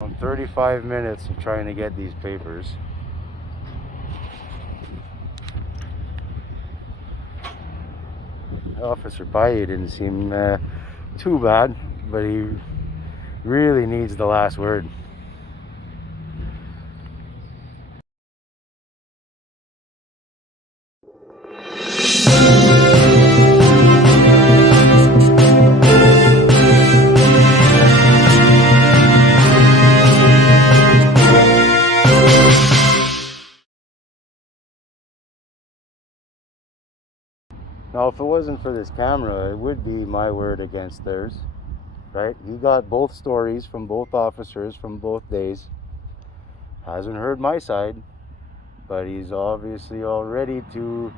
I'm 35 minutes of trying to get these papers. Officer Paille didn't seem too bad, but he really needs the last word. Now, if it wasn't for this camera, it would be my word against theirs, right? He got both stories from both officers from both days. Hasn't heard my side, but he's obviously all ready to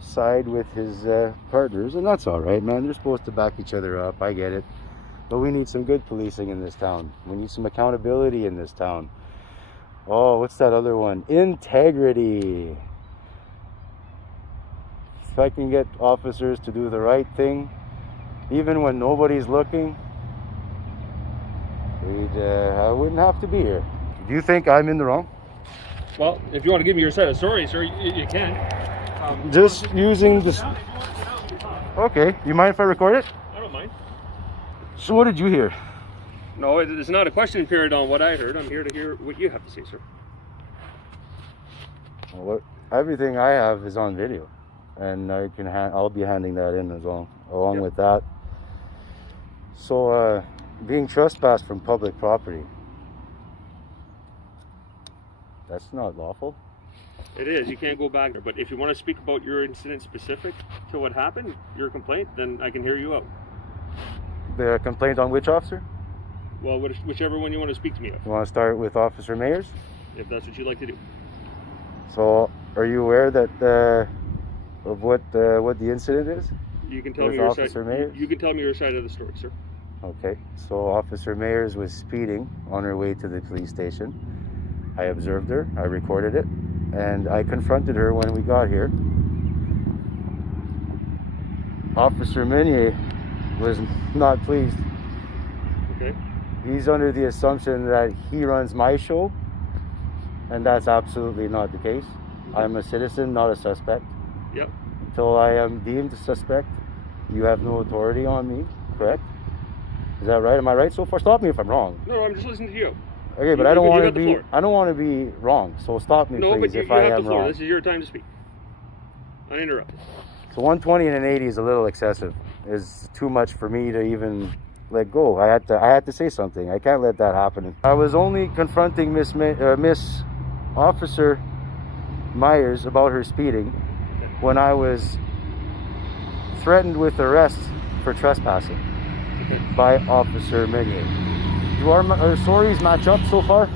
side with his partners, and that's all right, man. They're supposed to back each other up. I get it. But we need some good policing in this town. We need some accountability in this town. Oh, what's that other one? Integrity. If I can get officers to do the right thing, even when nobody's looking, I wouldn't have to be here. Do you think I'm in the wrong? Well, if you want to give me your side of the story, sir, you can. Just using this. Okay, you mind if I record it? I don't mind. So what did you hear? No, it's not a question period on what I heard. I'm here to hear what you have to say, sir. Well, everything I have is on video, and I'll be handing that in as well, along with that. So, being trespassed from public property, that's not lawful. It is. You can't go back there. But if you want to speak about your incident specific to what happened, your complaint, then I can hear you out. The complaint on which officer? Well, whichever one you want to speak to me of. You want to start with Officer Mayers? If that's what you'd like to do. So, are you aware that of what the incident is? You can tell me with your Officer side. Mayers? You can tell me your side of the story, sir. Okay. So, Officer Mayers was speeding on her way to the police station. I observed her. I recorded it, and I confronted her when we got here. Officer Meunier was not pleased. Okay. He's under the assumption that he runs my show, and that's absolutely not the case. I'm a citizen, not a suspect. Yep. Until I am deemed a suspect, you have no authority on me, correct? Is that right? Am I right so far? Stop me if I'm wrong. No, I'm just listening to you. Okay, but I don't want to be wrong. So stop me, no, please, but you if I have am the floor. wrong. This is your time to speak. Uninterrupted. So 120 and an 80 is a little excessive. Is too much for me to even let go. I had to say something. I can't let that happen. I was only confronting Miss Officer Myers about her speeding when I was threatened with arrest for trespassing by Officer Meunier. Do our stories match up so far?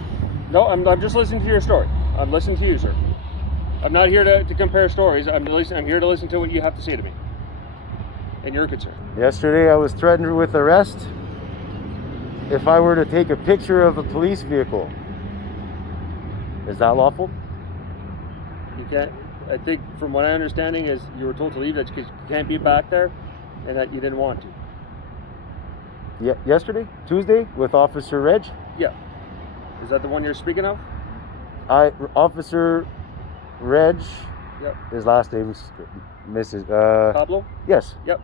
No, I'm just listening to your story. I'm listening to you, sir. I'm not here to compare stories. I'm here to listen to what you have to say to me and your concern. Yesterday I was threatened with arrest if I were to take a picture of a police vehicle. Is that lawful? You can't. I think from what I understanding is you were told to leave that because you can't be back there and that you didn't want to. Yeah, yesterday? Tuesday? With Officer Reg? Yeah. Is that the one you're speaking of? Officer Reg, yep. His last name's Mrs. Pablo? Yes. Yep.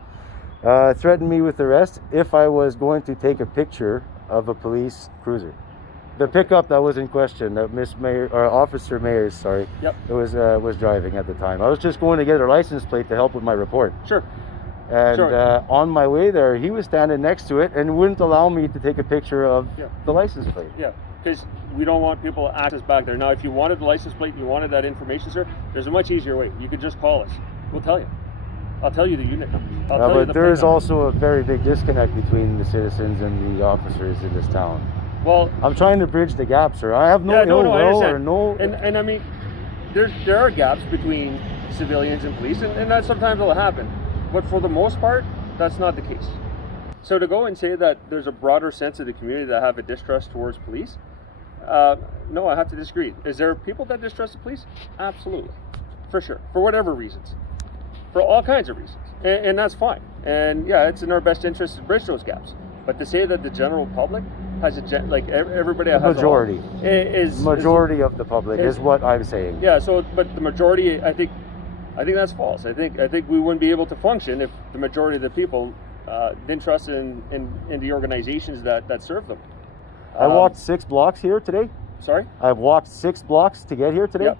Threatened me with arrest if I was going to take a picture of a police cruiser. The pickup that was in question, that Officer Mayers, sorry, yep. It was driving at the time. I was just going to get her license plate to help with my report. Sure. And on my way there, he was standing next to it and wouldn't allow me to take a picture of the license plate. Yeah, because we don't want people to access back there. Now, if you wanted the license plate and you wanted that information, sir, there's a much easier way. You could just call us. We'll tell you. I'll tell you the unit number. But there is also a very big disconnect between the citizens and the officers in this town. Well, I'm trying to bridge the gap, sir. I have no ill will or no... And I mean, there are gaps between civilians and police, and that sometimes will happen. But for the most part, that's not the case. So to go and say that there's a broader sense of the community that have a distrust towards police, no, I have to disagree. Is there people that distrust the police? Absolutely. For sure. For whatever reasons. For all kinds of reasons. And that's fine. And yeah, it's in our best interest to bridge those gaps. But to say that the general public has a like everybody The has majority. Is Majority of the public is what I'm saying. Yeah. So, but the majority, I think that's false. I think we wouldn't be able to function if the majority of the people didn't trust in the organizations that serve them. I walked 6 blocks here today. Sorry? I've walked 6 blocks to get here today. Yep.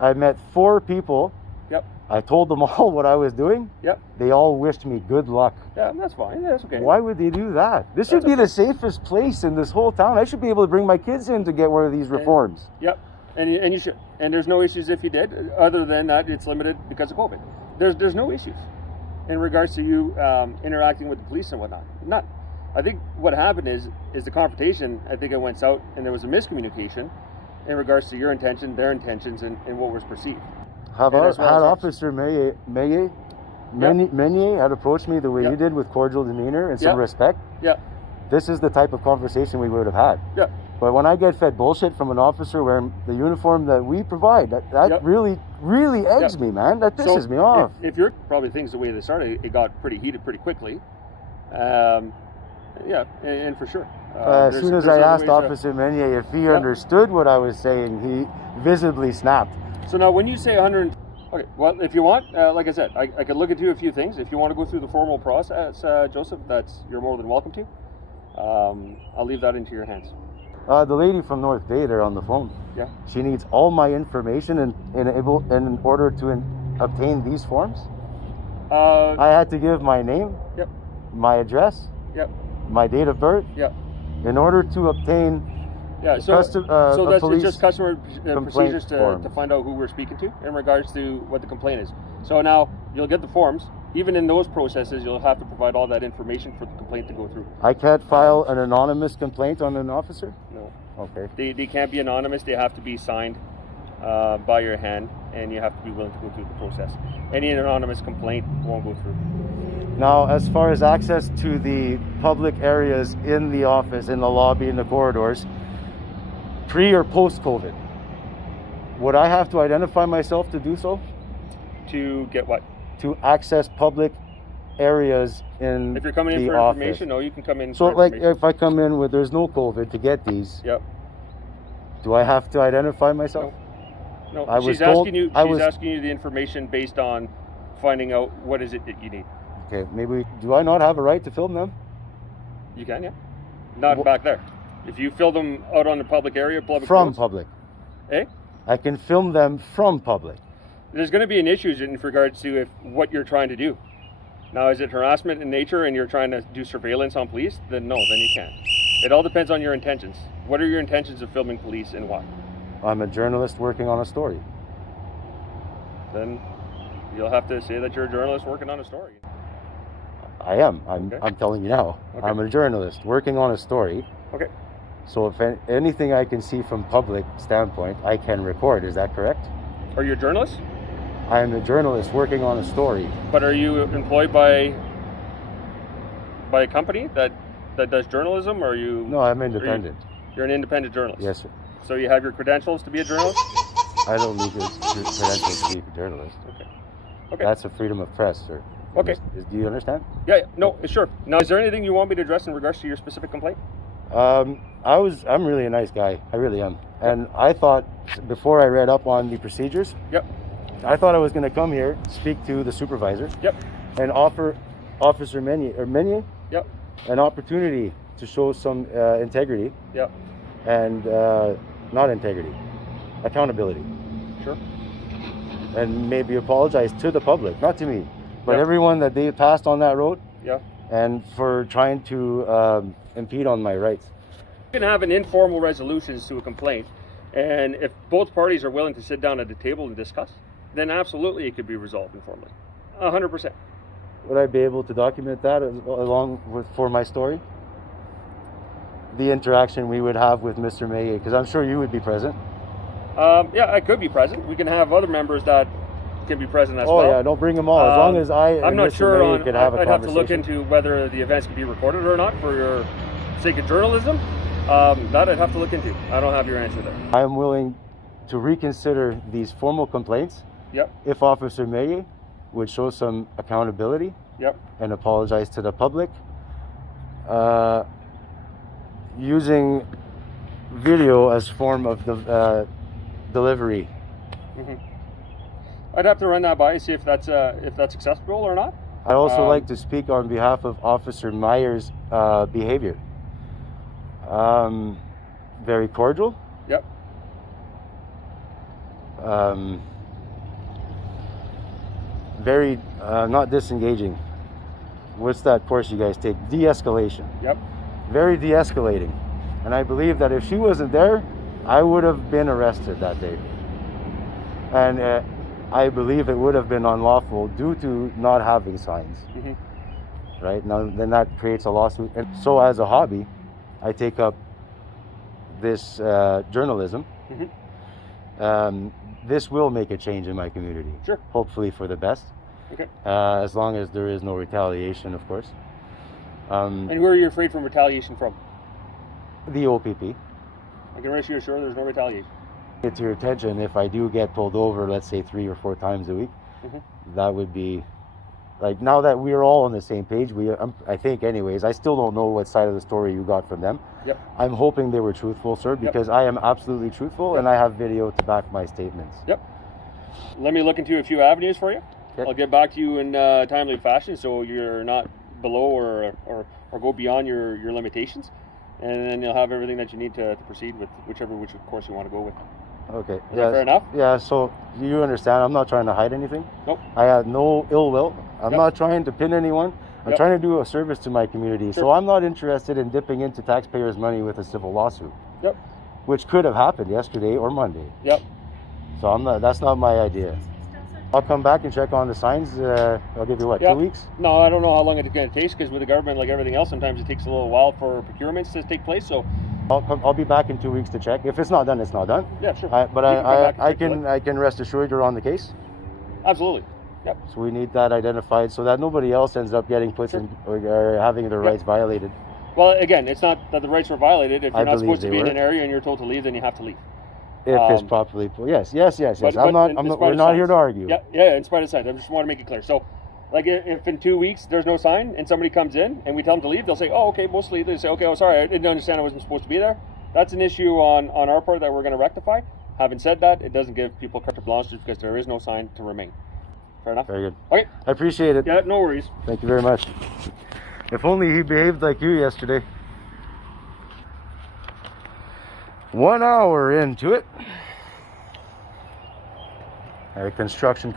I met 4 people. Yep. I told them all what I was doing. Yep. They all wished me good luck. Yeah, that's fine. That's okay. Why would they do that? This should be the safest place in this whole town. I should be able to bring my kids in to get one of these reforms. Yep. And you should. And there's no issues if you did, other than that it's limited because of COVID. There's no issues in regards to you interacting with the police and whatnot. None. I think what happened is the confrontation, I think it went south and there was a miscommunication in regards to your intention, their intentions, and what was perceived. Had Officer Meunier had approached me the way you did, with cordial demeanor and some respect, this is the type of conversation we would have had. Yeah. But when I get fed bullshit from an officer wearing the uniform that we provide, that really, really eggs me, man. That pisses me off. If you're probably things the way they started, it got pretty heated pretty quickly. And for sure. As soon as I asked Officer Meunier if he understood what I was saying, he visibly snapped. So now when you say 100, okay, well, if you want, like I said, I could look into a few things. If you want to go through the formal process, Joseph, you're more than welcome to. I'll leave that into your hands. The lady from North Bay there on the phone. Yeah. She needs all my information in order to obtain these forms. I had to give my name, my address, my date of birth, in order to obtain. Yeah, so that's it's just customer procedures to find out who we're speaking to in regards to what the complaint is. So now you'll get the forms. Even in those processes, you'll have to provide all that information for the complaint to go through. I can't file an anonymous complaint on an officer? No. Okay. They can't be anonymous. They have to be signed by your hand, and you have to be willing to go through the process. Any anonymous complaint won't go through. Now, as far as access to the public areas in the office, in the lobby, in the corridors, pre or post-COVID, would I have to identify myself to do so? To get what? To access public areas in the office. If you're coming in for information, no, you can come in. So, like, if I come in where there's no COVID to get these, do I have to identify myself? No. She's asking you the information based on finding out what is it that you need. Okay, maybe. Do I not have a right to film them? You can, yeah. Not back there. If you film them out on the public area, public. Eh? I can film them from public. There's going to be an issue in regards to what you're trying to do. Now, is it harassment in nature and you're trying to do surveillance on police? Then no, then you can't. It all depends on your intentions. What are your intentions of filming police and why? I'm a journalist working on a story. Then you'll have to say that you're a journalist working on a story. I am. I'm telling you now. Okay. I'm a journalist working on a story. Okay. So if anything I can see from public standpoint, I can record. Is that correct? Are you a journalist? I am a journalist working on a story. But are you employed by a company that does journalism, or are you? No, I'm independent. You're an independent journalist? Yes, sir. So you have your credentials to be a journalist? I don't need your credentials to be a journalist. Okay. That's a freedom of press, sir. Okay. Do you understand? Yeah. No, sure. Now, is there anything you want me to address in regards to your specific complaint? I'm really a nice guy. I really am. And I thought, before I read up on the procedures, I thought I was going to come here, speak to the supervisor, and offer Officer Meunier an opportunity to show some integrity, and not integrity, accountability. Sure. And maybe apologize to the public, not to me, but everyone that they passed on that road, and for trying to impede on my rights. You can have an informal resolution to a complaint, and if both parties are willing to sit down at the table and discuss, then absolutely it could be resolved informally. 100%. Would I be able to document that for my story? The interaction we would have with Mr. Meunier, because I'm sure you would be present. I could be present. We can have other members that can be present as well. Oh yeah, don't bring them all. As long as I'm not Mr. sure Meunier could have a I'd have to look conversation. into whether the events can be recorded or not for your sake of journalism. That I'd have to look into. I don't have your answer there. I am willing to reconsider these formal complaints. If Officer Meunier would show some accountability. And apologize to the public. using video as form of the delivery. Mm-hmm. I'd have to run that by, see if that's acceptable or not. I'd also like to speak on behalf of Officer Meyer's behavior. Very cordial. Yep. Very not disengaging. What's that course you guys take? De-escalation. Yep. Very de-escalating. And I believe that if she wasn't there, I would have been arrested that day. And I believe it would have been unlawful due to not having signs. Mm-hmm. Right? Now, then that creates a lawsuit. And so as a hobby, I take up this journalism. Mm-hmm. This will make a change in my community. Sure. Hopefully for the best. Okay. As long as there is no retaliation, of course. And who are you afraid from retaliation from? The OPP. I can rest you assured there's no retaliation. It's your attention if I do get pulled over, let's say 3 or 4 times a week. Mm-hmm. That would be, like, now that we're all on the same page, I think anyways, I still don't know what side of the story you got from them. Yep. I'm hoping they were truthful, sir, because I am absolutely truthful, and I have video to back my statements. Yep. Let me look into a few avenues for you. Okay. I'll get back to you in timely fashion, so you're not below or go beyond your limitations, and then you'll have everything that you need to proceed with which course you want to go with. Okay. Is that fair enough? Yeah, so you understand, I'm not trying to hide anything. Nope. I have no ill will. I'm not trying to pin anyone. I'm trying to do a service to my community. Sure. So I'm not interested in dipping into taxpayers' money with a civil lawsuit. Yep. Which could have happened yesterday or Monday. Yep. So that's not my idea. I'll come back and check on the signs. I'll give you what, 2 weeks? No, I don't know how long it's going to take, because with the government, like everything else, sometimes it takes a little while for procurements to take place. So I'll be back in 2 weeks to check. If it's not done, it's not done. Yeah, sure. I can rest assured you're on the case. Absolutely. Yep. So we need that identified so that nobody else ends up getting put in or having their rights violated. Well, again, it's not that the rights were violated. If you're not supposed to be in were. an area and you're told to leave, then you have to leave. If it's properly, yes. But We're not here to argue. Yeah. In spite of signs, I just want to make it clear. So, like, if in 2 weeks there's no sign and somebody comes in and we tell them to leave, they'll say, "Oh, okay, mostly." They say, "Okay, oh, sorry, I didn't understand I wasn't supposed to be there." That's an issue on our part that we're going to rectify. Having said that, it doesn't give people carte blanche just because there is no sign to remain. Fair enough. Very good. Okay. I appreciate it. Yeah, no worries. Thank you very much. If only he behaved like you yesterday. 1 hour into it. A constructive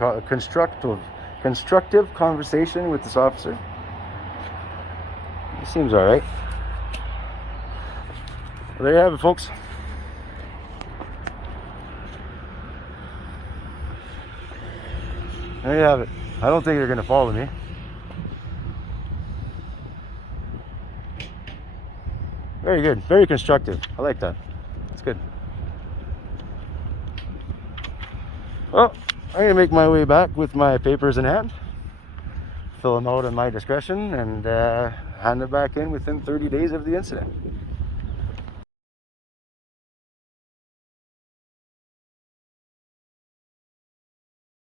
conversation with this officer. He seems all right. Well, there you have it, folks. There you have it. I don't think you're going to follow me. Very good. Very constructive. I like that. That's good. Well, I'm going to make my way back with my papers in hand, fill them out at my discretion, and hand it back in within 30 days of the incident.